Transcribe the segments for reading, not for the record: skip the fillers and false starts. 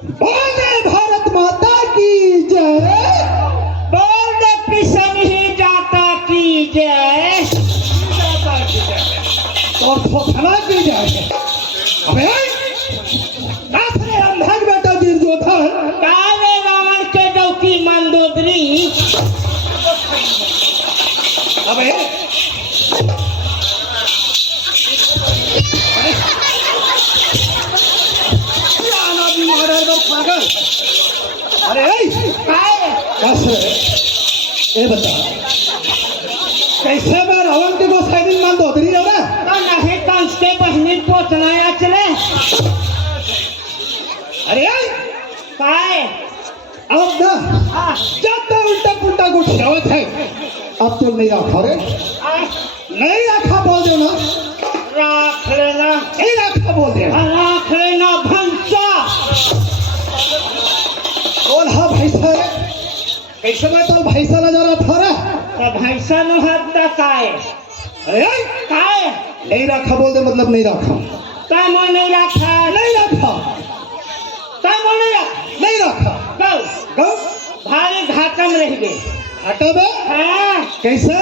बोले भारत माता की जय। बोले पिसन ही जाता की जय। और थोथना की जय। अबे अंधक बेटा दुर्योधन काले रावण के डौकी मंदोदरी। अबे पागल। अरे ये बता कैसे मैं रावण के गोसाई दिन मान दो तेरी ना तो नहीं कंस के बहनी पोतना चले। अरे काय अब ना जब उल्टा पुल्टा कुछ शवत है अब तो नहीं रखा रे नहीं रखा बोल देना राख लेना नहीं रखा बोल देना राख लेना भंसा। बोल हाँ भैंसा रे कैसे मैं तो भैंसा नजर आता रे तो भैंसा नु हाथ काय। अरे काय नहीं रखा बोल दे मतलब नहीं रखा तम नहीं रखा नहीं रखा तम नहीं रखा गौ गौ भारी घाटम रह गए। हटा बे हाँ कैसे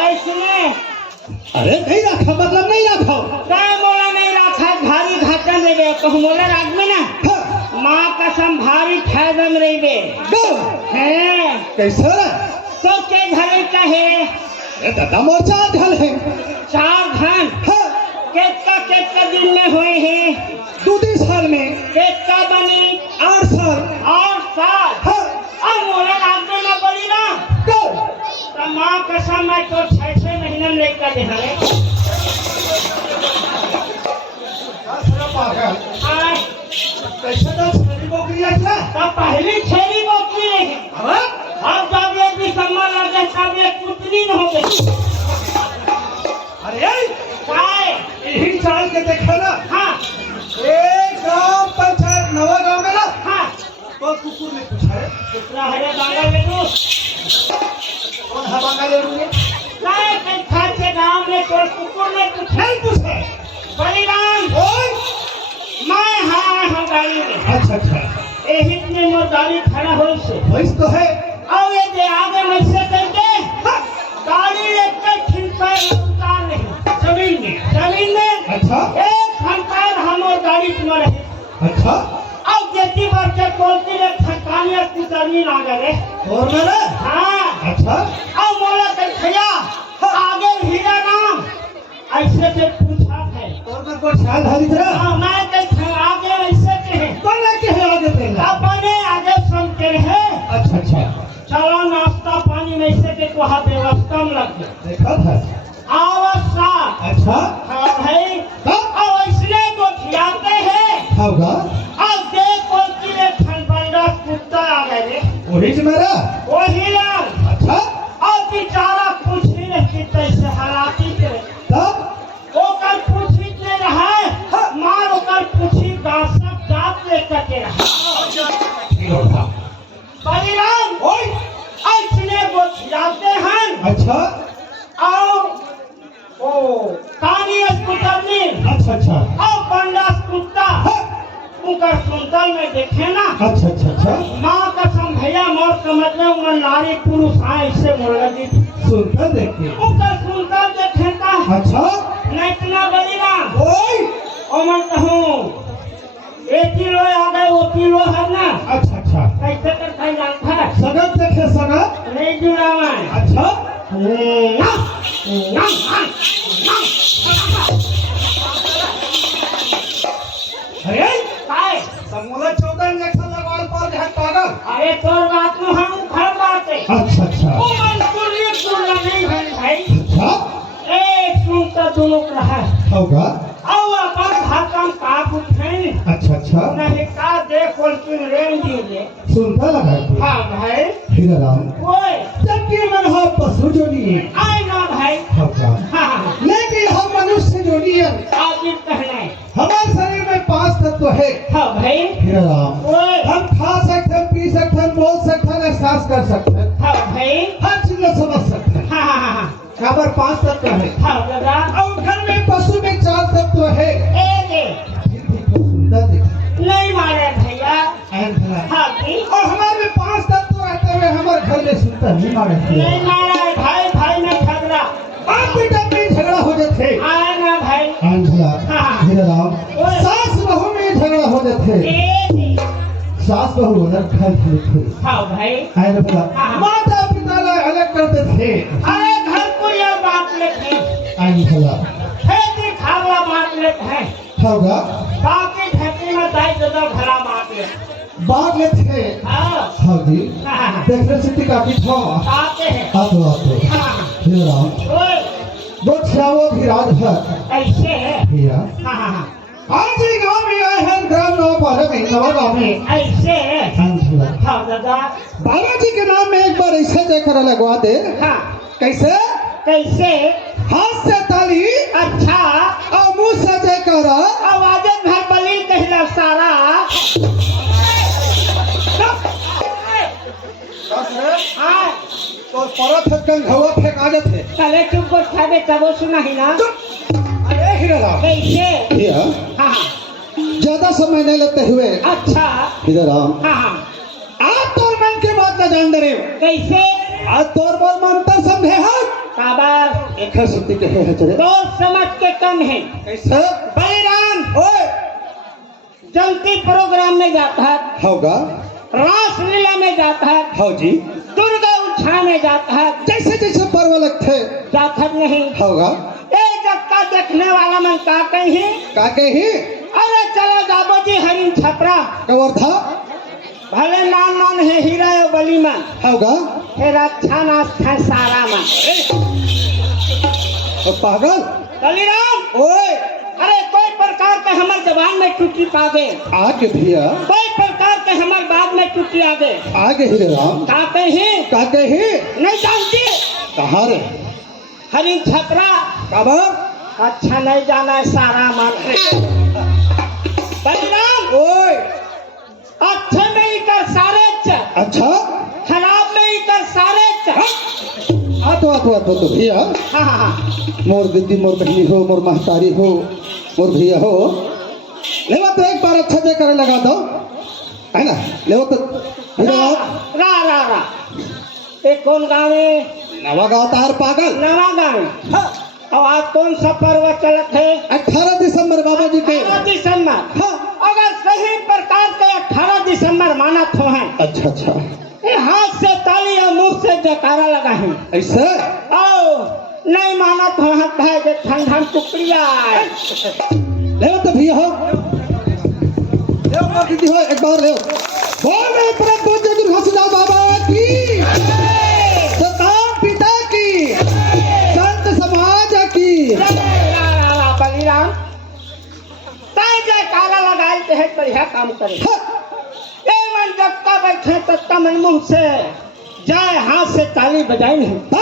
ऐसने अरे नहीं रखा मतलब नहीं रखा काय मोला नहीं रखा भारी घाटम रह गए। कहूँ मोला राख में ना हाँ, माँ कसम भारी फायदम रह गए। गौ हैं कैसे रे तो के घरे का है अरे दादा मोर्चा ढल है चार धान हाँ केतना दिन में हुए हैं 2 साल में केतना बनी 8 साल और साल हाँ अब मोला राख में ना पड़ी ना गौ तो माँ कसम मैं तो 6 महीने में लेकर दे हरे। पागल हाँ कैसे तो छोरी बकरी है तो पहली छेली बोकी रही हाँ अब जब ये दिसंबर लगे तब ये कुतरी न हो गई। अरे काय यही साल के देखा ना हाँ एक गांव पंचायत नवा गांव में ना हाँ तो कुकुर ने पूछा है दूसरा हरे बांगा ले लूं कौन है बांग्लादेश में काय के खाचे गांव में तो कुकुर ने पूछा नहीं पूछा बलिराम ओए मैं गाड़ी में अच्छा अच्छा यही में मोर गाड़ी खड़ा हो से वैस तो है और ये दे आगे मुझसे करके गाड़ी लेकर खिलकर उतार नहीं जमीन में अच्छा एक घंटा हम और गाड़ी तुम्हारे अच्छा अब जेती बार के कोलती ने थकानी और कुतरनी ना गए और मेरा हाँ अच्छा अब मोला कर खया आगे हीरा नाम ऐसे से पूछा है और मेरे को ख्याल है इधर हाँ मैं कहीं आगे ऐसे के है कौन लेके है आगे तेरा अपने आगे सुनते है। अच्छा अच्छा चलो नाश्ता पानी में से के वहाँ व्यवस्था में लग गए देखा था अवस्था अच्छा हाँ भाई तब अब इसलिए को खिलाते हैं होगा अब देखो कि ये ठंडा कुत्ता आ गए वही से मेरा वही लोग अच्छा अब बेचारा कुछ ही नहीं कैसे हालाती के तब वो कल पूछी के रहा मार कर पूछी गासक जात लेकर के रहा बलिराम ओए ऐसने वो खिलाते हैं अच्छा आओ ओ कानी अस्पताल अच्छा अच्छा और पंडा कुत्ता उनका सुंदर में देखे ना अच्छा अच्छा अच्छा माँ का भैया मोर समझ में उन नारी पुरुष आए इससे मुर्गा जी सुनता देखिए उनका सुंदर देखे का अच्छा नैतना बलिराम ओए और मैं कहूँ एक किलो आ गए वो किलो है ना अच्छा अच्छा कैसे करता है जानता है सगत देखे सगत नहीं जुड़ा मैं अच्छा अरे काय समूला 14 इंजेक्शन लगवाल पर है पागल अरे तोर बात में हम घर बात है अच्छा अच्छा वो मंसूर नहीं है भाई अच्छा एक सुनता दोनों रहा होगा और अपन भाषण काप उठे अच्छा अच्छा नहीं का देख और तुम रेंग दीजिए सुनता लगा तू हाँ भाई हीरा राम ओए जब कि मन हो पशु जो नहीं आए ना भाई होगा हाँ लेकिन हम मनुष्य जो नहीं है आगे कहना है हमारे शरीर में 5 तत्व है हाँ भाई हीरा राम ओए हम खा सकते हैं पी सकते हैं बोल सकते हैं एहसास कर सकते हैं हाँ भाई हर चीज को समझ सकते हैं हाँ हाँ हाँ खबर 5 तत्व है हाँ दादा और घर में पशु में 4 तत्व है एक फिर भी तो सुंदर दिखता नहीं मारे भैया है भाई और हमारे में 5 तत्व रहते हुए हमारे घर में सुनता नहीं मारे थे। नहीं मारा है भाई, भाई में झगड़ा बाप बेटा में झगड़ा हो जाते आए ना भाई। अंधला हाँ। मेरा राम ओए। सास बहू में झगड़ा हो जाते सास बहू अलग घर थे हाँ भाई। आए ना हाँ। माता पिता अलग करते थे अरे घर को यह बात लेते अंधला खेती खावला बात लेते हैं होगा बाकी खेती में दाई दादा भरा बात ले बात ले थे हाँ हाँ जी हाँ। देखने सिटी का की था आते हैं आतो आतो हाँ। मेरा राम ओए दो छावो भी राज भर ऐसे है भैया हाँ हाँ आज ही गांव में आए हैं ग्राम नौ पारे में नवा गांव में ऐसे है अंधला हाँ दादा बाबा जी के नाम में एक बार ऐसे जयकारा लगवा दे हाँ कैसे कैसे हाथ से ताली अच्छा और मुंह से जयकारा आवाजन भर बली कहला सारा हाँ तो परत कंघवा फेंका देते चले चुप कर खाबे तबो सुना ही ना अरे हीरा कैसे भैया हाँ ज्यादा समय नहीं लेते हुए अच्छा हीरा राम हाँ हाँ आप तोर मन के बात न जान रहे हो कैसे आज तोर मन में अंतर समझे हम काबर एक सत्य के है चले तो समझ के कम है कैसे बलिराम ओए जलती प्रोग्राम में जाता है होगा रास लीला में जाता है हाँ जी दुर्गा उत्छा में जाता है जैसे जैसे पर्व लगते जाता नहीं होगा ए जब का देखने वाला मन का कहीं का कही अरे चलो जाबो जी हरिन छपरा कवर था भले नाम मान है हीरा और बली मन होगा फिर अच्छा नाच है सारा मन और पागल बलिराम ओए अरे कोई प्रकार के हमारे जबान में टूटी पागे आगे भैया कोई प्रकार के हमारे बात में टूटी आगे आगे हीरे राम का कहीं का कही नहीं जानती कहाँ रे हरिन छपरा काबर अच्छा नहीं जाना है सारा मन बलिराम ओए अच्छे में ही कर सारे अच्छा खराब में ही कर सारे आतो तो भैया हाँ हाँ हाँ मोर दीदी मोर बहनी हो मोर महतारी हो मोर भैया हो लेवा तो एक बार अच्छा जय करे लगा दो है ना लेवा तो हीरे राम रा रा रा ये कौन गाँव है नवा गाँव तार पागल नवा गाँव और आज कौन सा पर्व चलत है 18 दिसंबर बाबा जी के 18 दिसंबर हाँ अगर सही प्रकार के 18 दिसंबर माना तो है अच्छा अच्छा ये हाथ से ताली और मुंह से जयकारा लगा है ऐसे आओ नहीं माना तो हाथ है जो ठंडा टुकड़िया ले तो भैया हो ले बार दीदी हो एक बार ले बोले परम पूज्य गुरु घसीदास बाबा की सताम पिता की संत समाज की बलिराम तय जयकारा लगाए तो है बढ़िया काम करे एवं जगता बैठे तत्ता मन मुंह से जाए हाथ से ताली बजाई नहीं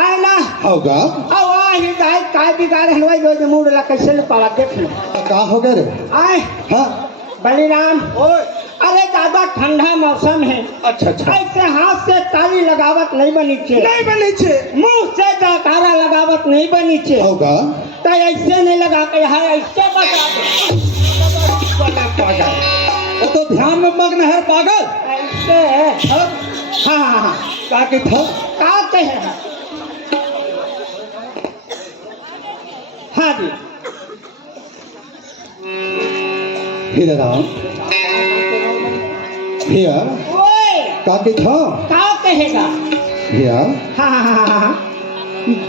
आए ना होगा अब ही गाय काय बिगाड़ हलवाई जो मूड ला कैसे लुकावा देख लो का हो गए रे आए हाँ बलिराम ओए अरे ज्यादा ठंडा मौसम है अच्छा अच्छा ऐसे हाथ से ताली लगावत नहीं बनी छे नहीं बनी छे मुंह से जयकारा लगावत नहीं बनी छे होगा तो ऐसे नहीं लगा के यहाँ ऐसे बजा दे वो तो ध्यान में मग्न है पागल ऐसे हाँ हाँ हाँ हाँ का के था का कहे हाँ जी हीरे राम भैया ओए का के था का कहेगा भैया हाँ हाँ हाँ हाँ हाँ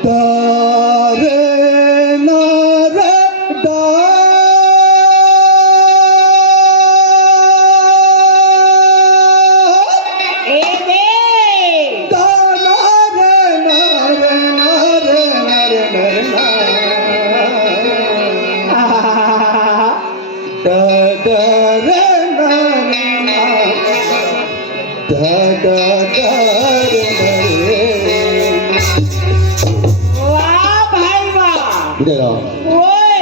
दारे नारे ए बे वाह भाई वाह ओए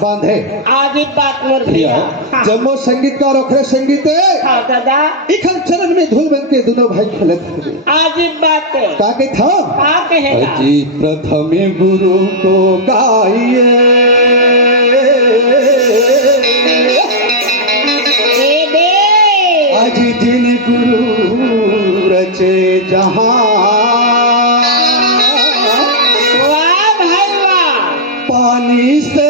बांधे आज ही बात मोर भैया हाँ जब वो संगीतकार ओखरे संगीत हाँ दादा इखल चरण में धूल बन के दोनों भाई खेलत थे आज ही बात है का के था का कहेगा जी प्रथम गुरु को गाइए आज जिन गुरु रचे जहां वाह भाई वाह पानी से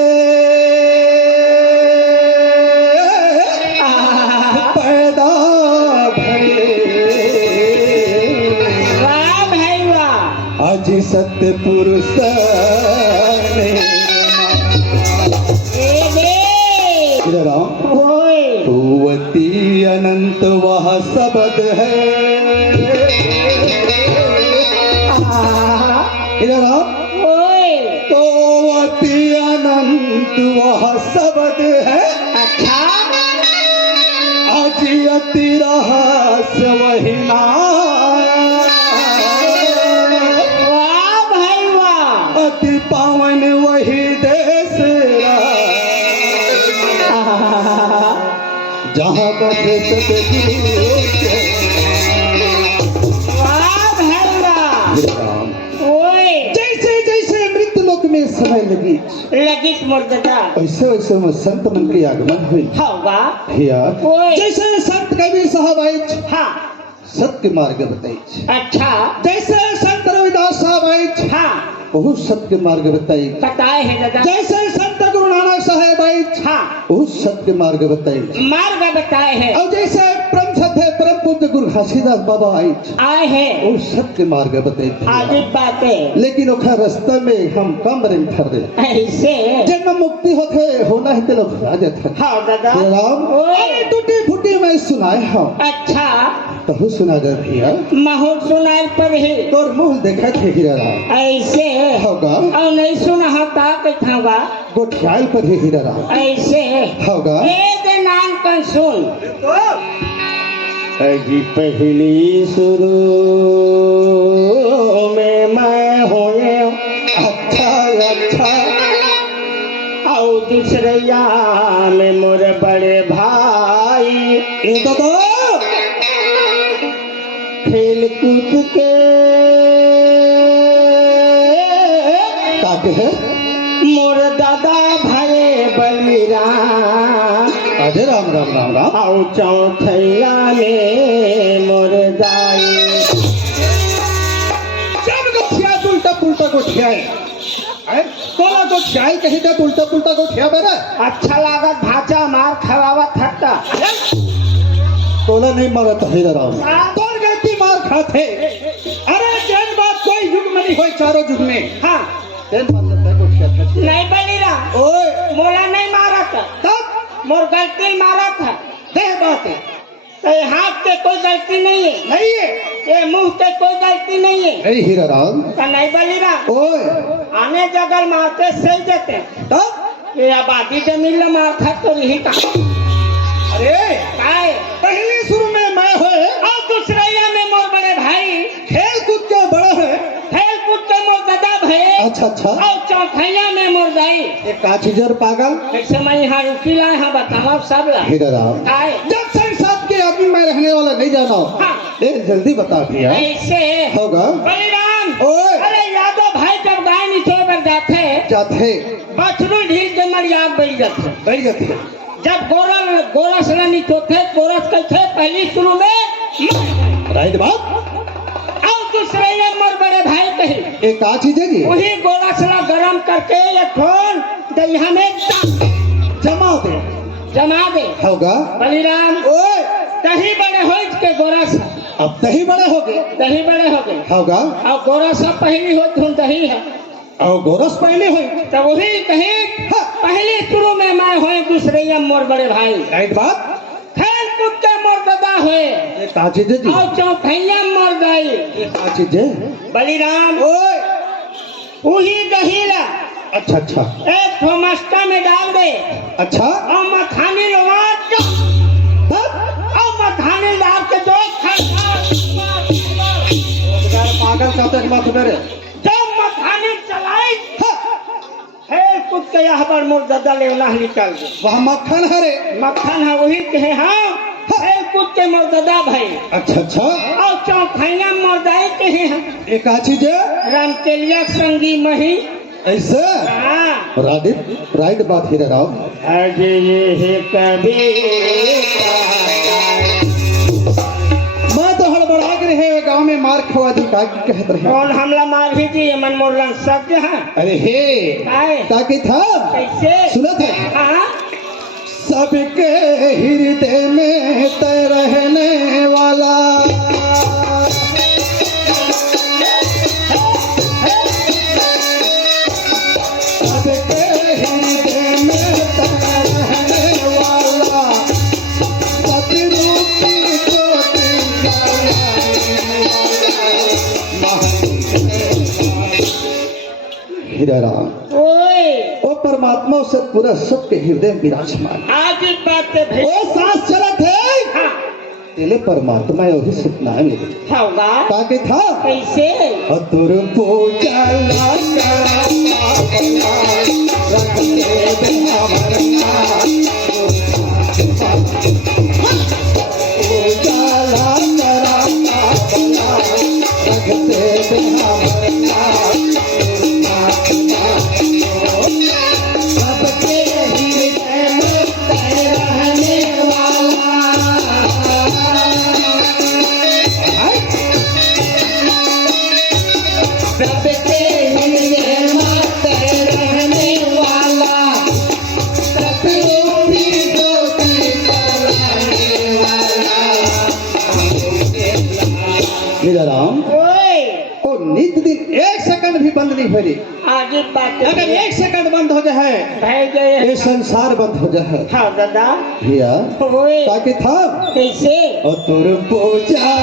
पैदा भरे वाह भाई वाह आज सत्य पुरुष ने ए दे राम ओए तूवती अनंत वह शब्द है इधर आओ ओए तोवती अनंत वह शब्द है अच्छा अति अति रहस्य वही नाम वाह भाई वाह अति पावन वही देश जहाँ बसे सतगुरु वाह भाई वाह राम ओए जैसे जैसे मृत्यु लोक में समय लगी लगित मुर्दता वैसे वैसे में संत मन की आगमन हुई होगा भैया ओए जैसे संत कबीर साहब आए हाँ सत्य मार्ग बताई अच्छा जैसे संत रविदास साहब आए हाँ बहुत सत्य मार्ग बताई बताए है दादा जैसे संत गुरु नानक साहब आए हाँ बहुत सत्य मार्ग बताई मार्ग बताए है और जैसे परम सत्य परम पूज्य गुरु घासीदास बाबा आए हैं वो सत्य मार्ग बताई आगे बातें लेकिन ओखा रास्ता में हम कम रेन कर दे ऐसे जन्म मुक्ति होते होना है तो लोग आ जाते हाँ दादा राम ओए अरे टूटी फूटी मैं सुनाए हाँ अच्छा तो हो सुना जा भैया महूर सुनाए पर ही तोर मुंह देखा थे हीरा राम ऐसे होगा और नहीं सुना होता कथागा गोठियाल पर ही हीरा राम ऐसे होगा एक नाम का सुन अजी पहली शुरू में मैं होए अच्छा अच्छा और दूसरे या में मोर बड़े भाई ये तो खेल कूद के ताके है मोर दादा भाई बलिराम अजय राम राम राम राम और चौथैया में मोर दाई जब गोठिया उल्टा पुल्टा गोठिया है तोला गोठिया कहीं का उल्टा पुल्टा गोठिया मेरा अच्छा लागत भाचा मार खवावत हट्टा तोला नहीं मारत हीरा राम तोर गलती मार खाते अरे जैन बात कोई युग में नहीं हुई चारों युग में हाँ जैन मतलब है गोठिया नहीं बलिराम ओए मोला नहीं मारा था तब मोर गलती मारा था दे बात है तो ये हाथ के कोई गलती नहीं है नहीं है ये मुंह के कोई गलती नहीं है नहीं हीरा राम तो नहीं बलिराम ओए आने जगल मारते सही देते तब ये आबादी जमीन में मार था तो यही का अरे काय पहली शुरू में मैं हुए और दूसरे में मोर बड़े भाई खेल कूद के बड़े है खेल कूद के मोर दादा भाई अच्छा अच्छा और चौथैया में मोर दाई एक काचीजर पागल ऐसे मैं यहाँ रुकी ला यहाँ बताओ सब ला हीरा राम काय जब संग साथ के आदमी में रहने वाला नहीं जाना हाँ। ए जल्दी बता भैया ऐसे होगा बलिराम ओए। अरे यादव भाई जब गाय नीचे पर जाते जाते बछरू ढील के मरियाद बैठ जाते बैठ जाते जब गोरस नहीं चौथे गोरस कैसे पहली शुरू में राइट बात और दूसरे ये मोर बड़े भाई कही एक काचीज है वही गोरसला गरम करके ये ठोन दहिया में जमा दे जमा दे होगा बलिराम ओए दही बड़े हो के गोरस अब दही बड़े हो गए दही बड़े हो गए होगा और गोरस पहली हो धुन दही है और गोरस पहले हुई तो वही कही हाँ। पहली शुरू में मैं हुए दूसरे ये मोर बड़े भाई राइट बात खेल कूद के मोर दादा हुए एक काचीज है जी और चौथैया मोर दाई एक काचीज है बलिराम ओए वही दही ला अच्छा अच्छा एक थोमस्टा में डाल दे अच्छा और मखानी लगा हाँ? और मखानी डाल के दो पागल कहते हैं मत मेरे जब मखानी चलाई हाँ। खेल कूद के यहाँ पर मोर दादा लेवला निकल गए वह मक्खन है रे मक्खन है वही कहे हाँ खेल कूद के मोर दादा भाई अच्छा अच्छा और चौथैया मोर दाई कहे हैं एक काचीज है रामचलिया संगी मही ऐसे हाँ राइट बात हीरा राव अजय ये कभी मार खवा दी का की कहत रहे कौन हमला मार भी जी मन मोरलन सब जहां अरे हे आए ताकि था कैसे सुनत है हाँ सबके हृदय में तय रहने वाला सबके हृदय में तय रहने वाला सतरूपी ज्योति हीरा राम ओए ओ परमात्मा से पूरा सबके हृदय में विराजमान आज इस बात से भेद ओ सांस चलत है हाँ तेले परमात्मा वही सपना में होगा ताकि था कैसे अतुर पूजा राम ओए ओ नित दिन एक सेकंड भी बंद नहीं भरी आज इस बात से अगर एक सेकंड बंद हो जाए भेज गए ये संसार बंद हो जाए हाँ दादा भैया ओए ताकि था कैसे अतुर पूजा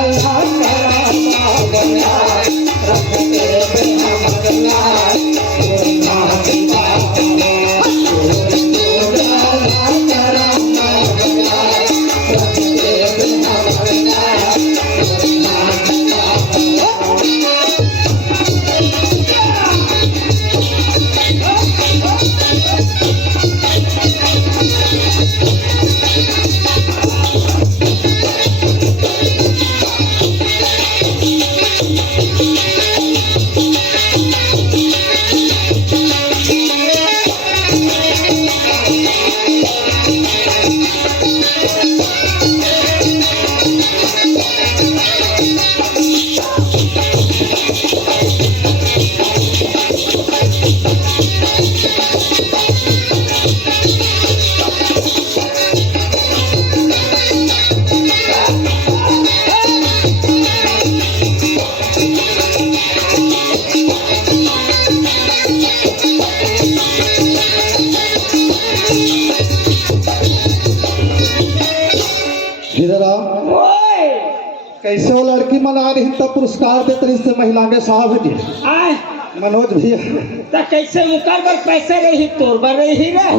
राम ओए कैसे वो लड़की मना रही तब पुरस्कार देते रही से महिला के साहब जी आए मनोज भैया तो कैसे मुकर पर पैसे रही तोर बर रही रे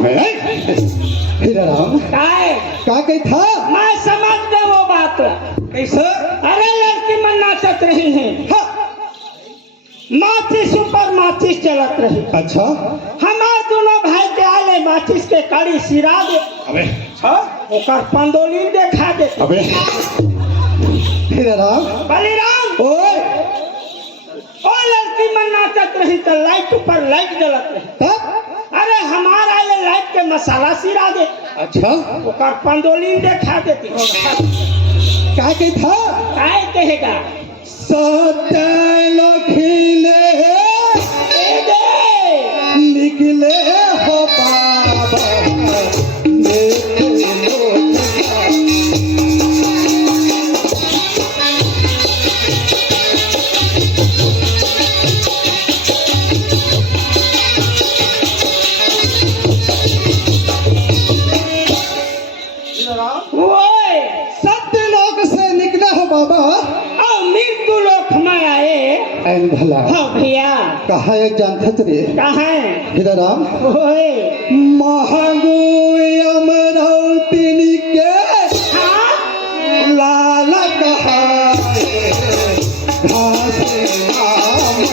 हीरा राम काहे का कही था मैं समझ गए वो बात कैसे अरे लड़की मन नाचत रही है हाँ, माचिस ऊपर माचिस चलत रही अच्छा हमार दोनों भाई के आले माचिस के कड़ी सिरा दे अबे ओकर पंडोली देखा दे अबे हीरा राम बलिराम ओए ओ लड़की मन नाचत रही तो लाइट ऊपर लाइट जलत रही तब अरे हमार आले लाइट के मसाला सिरा दे अच्छा ओकर पंडोली देखा देती का कही था काय कहेगा सतल खिले ए दे निकले हो बाबा मेरे लोग ओए सत्य लोक से निकले हो बाबा और मृत्यु लोक में आए ऐन भला हाँ भैया कहा है जानत रे कहाँ है हीरा राम ओए महंगो अमरावती के हाँ लाल कहा घास आम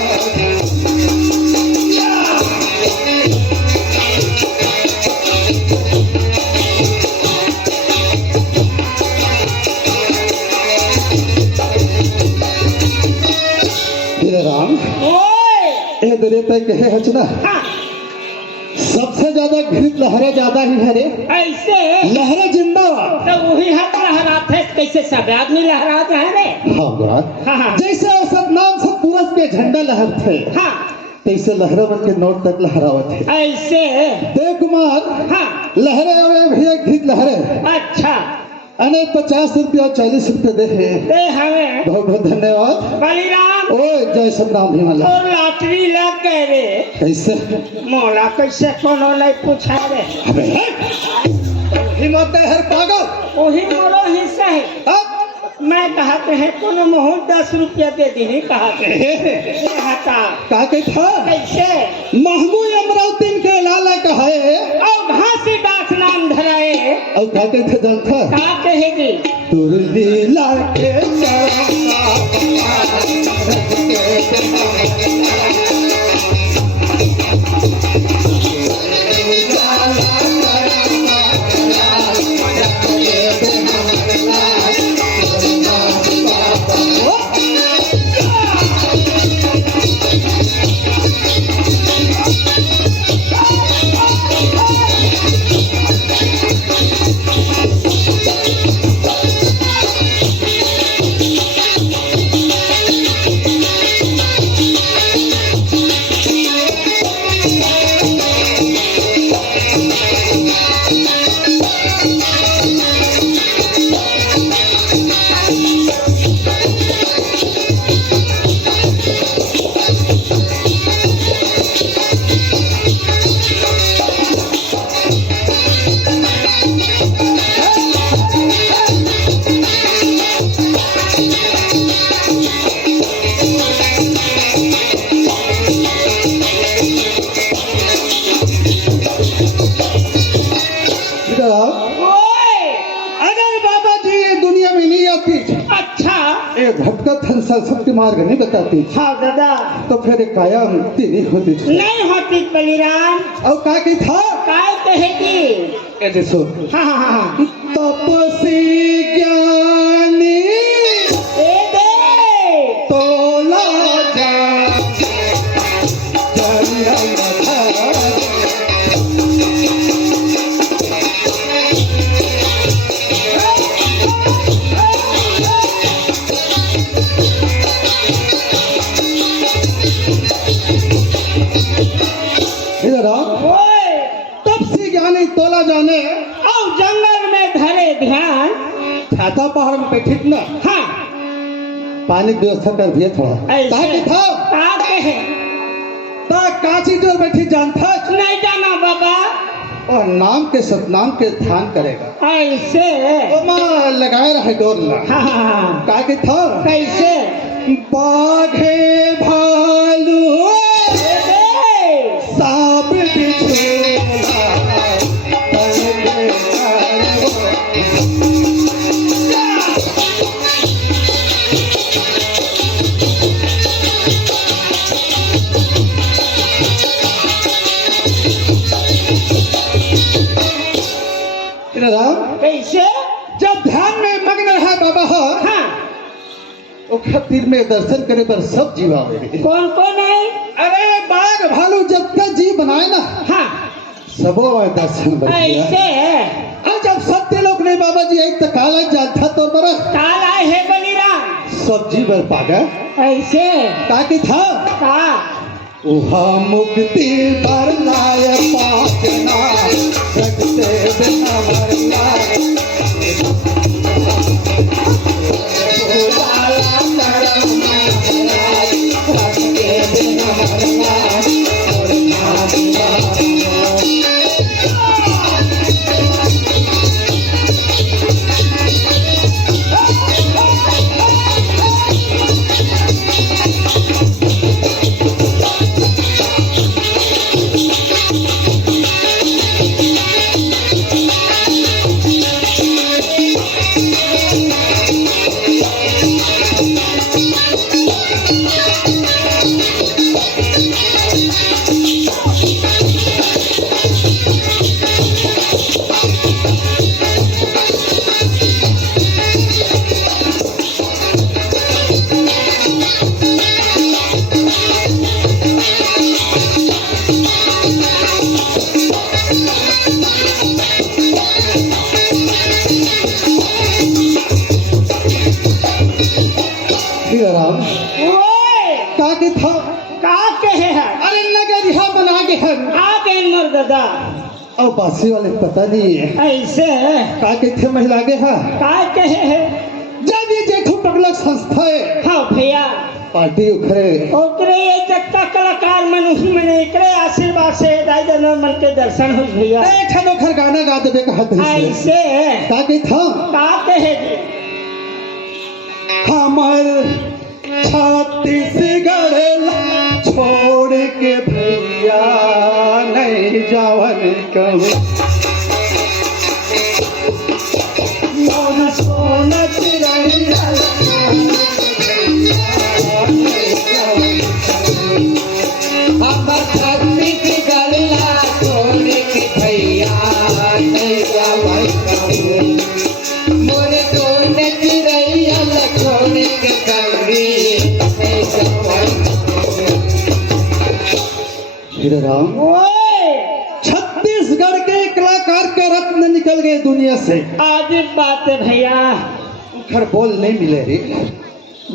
हीरा राम ओए ए दरे तक कहे हचना हाँ सबसे ज्यादा घृत लहरे ज्यादा ही है रे ऐसे लहरे जिंदाबाद तो वही हाथ हराते कैसे सब आदमी लहरा रहे रे? हाँ महाराज, हाँ। जैसे सतनाम से पूरब के झंडा लहर थे, हाँ तैसे लहरावन के नोट तक लहरावत थे। ऐसे देव कुमार, हाँ लहरे हुए भी एक घीत लहरे, अच्छा अने 50 रुपया 40 रुपया दे है। दे हमें बहुत बहुत धन्यवाद। बलिराम ओए जय सतनाम भीमला। और लॉटरी लग गए रे। कैसे? मोला कैसे कोनो नहीं पूछा रे? अबे हिम्मत है हर पागल। वही मोरो हिस्सा है। अब मैं कहते हैं कोनो मुँह 10 रुपया दे दी कहते हैं हटा का के था कैसे महबू अमरावती के लाला का है और घासी दास नाम धराए और का के थे जानता का कहेगी तुरली लाके संस्कृत मार्ग नहीं बताती हाँ दादा तो फिर काया मुक्ति नहीं होती नहीं होती बलिराम और का की था काय कहेगी ए देखो हाँ हाँ हाँ तपसी ज्ञानी ए दे तोला जा तोला जाने और जंगल में धरे ध्यान छाता पहाड़ में बैठी ना हाँ पानी की व्यवस्था कर दिया थोड़ा ऐसे था है काची जो बैठी जानता नहीं जाना बाबा और नाम के सतनाम के ध्यान करेगा ऐसे लगाए रहे डोर हाँ का के था कैसे बाघे भालू सांप कैसे जब ध्यान में मग्न रहा बाबा हाँ वो खातिर में दर्शन करे पर सब जीव आवे कौन कौन है अरे बाघ भालू जब तक जीव बनाए ना हाँ सबो दर्शन ऐसे जब सत्य लोग ने बाबा जी एक तो काला जाता तो बड़ा काला है बलिराम सब जीव पागा ऐसे का की था का उहा मुक्ति पर लाय पाचना रखते बिना मरना के था का कहे है अरे लगे रिहा बना के है आगे मर दादा और बासी वाले पता नहीं है ऐसे का के थे महिला के है का कहे है जब ये जेठू पगलक संस्था है हाँ भैया पार्टी उखरे ओकरे ये जगता कलाकार मनुष्य में एकरे आशीर्वाद से दाई जन मन के दर्शन हो भैया देखन ओखर गाना गा देबे कहत है ऐसे का के था का कहे जी हमर छत्तीसगढ़ छोड़ के भैया नहीं जावन कहूँ मोर सोना चिरैया हमर छत्तीसगढ़ छोड़ के भैया नहीं जावन कहूँ मोर सोना चिरैया छोड़ के कभी नहीं जावन हीरा राम ओए छत्तीसगढ़ के कलाकार के रत्न निकल गए दुनिया से आज बात है भैया उखर बोल नहीं मिले रे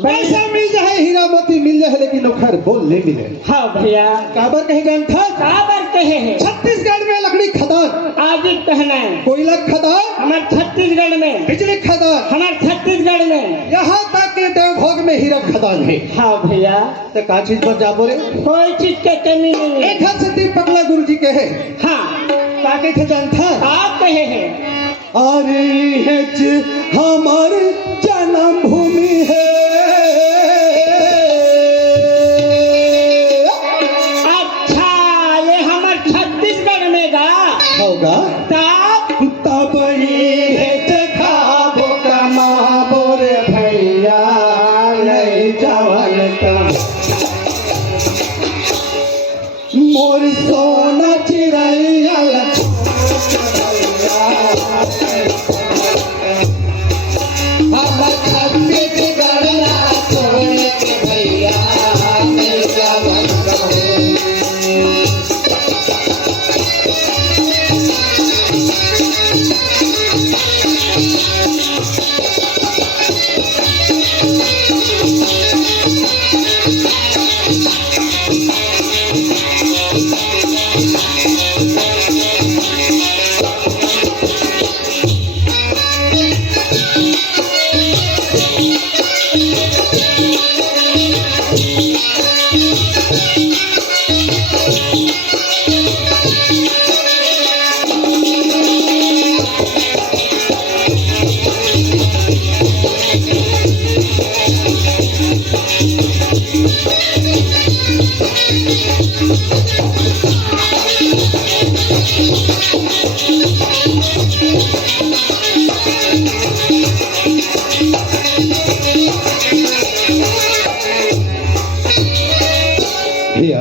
पैसा मिल जाए हीरा मोती मिल जाए लेकिन उखर बोल नहीं मिले हाँ भैया काबर कहे गन था काबर कहे है छत्तीसगढ़ में लकड़ी खदान आज कहना है कोयला खदान हमारे छत्तीसगढ़ में बिजली खदान हमारे छत्तीसगढ़ में यहाँ तक के देवभोग में हीरा खदान है हाँ भैया तो का चीज पर जाबो रे कोई चीज के कमी नहीं है एक हाथ से तीन पगला गुरु जी के है हाँ का के थे जान था आप कहे है अरे हेच हमार जन्म भूमि है अच्छा ये हमारे छत्तीसगढ़ में गा होगा तब तब ही हेच खाबो कमाबो रे भैया नहीं जावन का मोर सोना चिरैया हमर छत्तीसगढ़ छोड़ के भैया नहीं जावन कहूँ भैया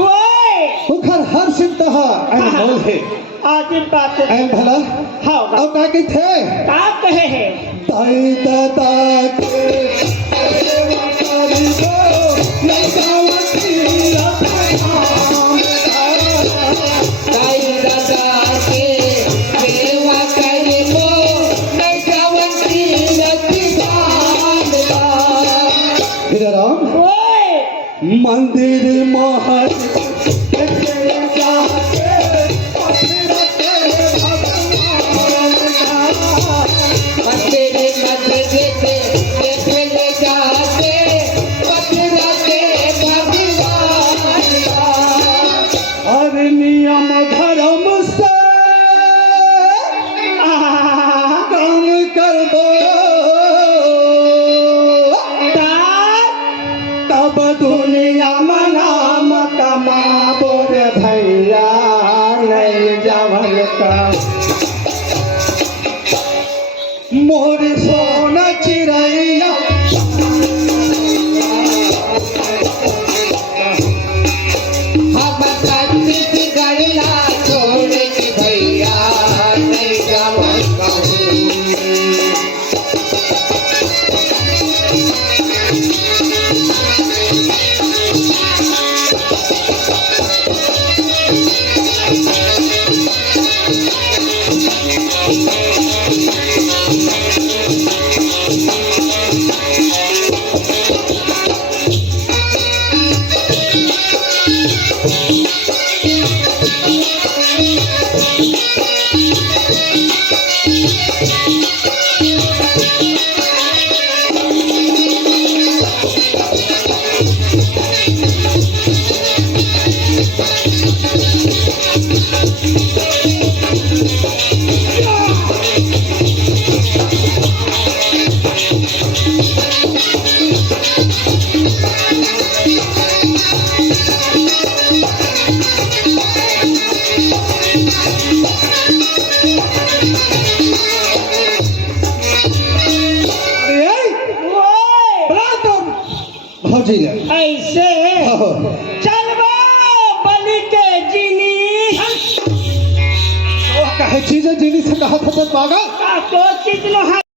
ओए उखर हर सिमतहा अनमोल है आज बात है ऐन भला हाँ अब का के थे का कहे है ताई दादा के करी दो लगावती ताई दादा के सेवा करबो नहीं जावन हीरा राम ओए मंदिर महल तेरे मध्य देते देखने जाते पत्थर के भगवान और नियम धर्म से काम कर दो तब दुनिया में नाम कमाबो रे भैया नहीं जावन का मोर सोना चिरैया हम छत्तीसगढ़ छोड़ के भैया नहीं जावन कहूँ भौजी ले ऐसे हाँ। चलबा बलि के जिनी कहे चीज जिनी से कहा था पागल का तो चीज न है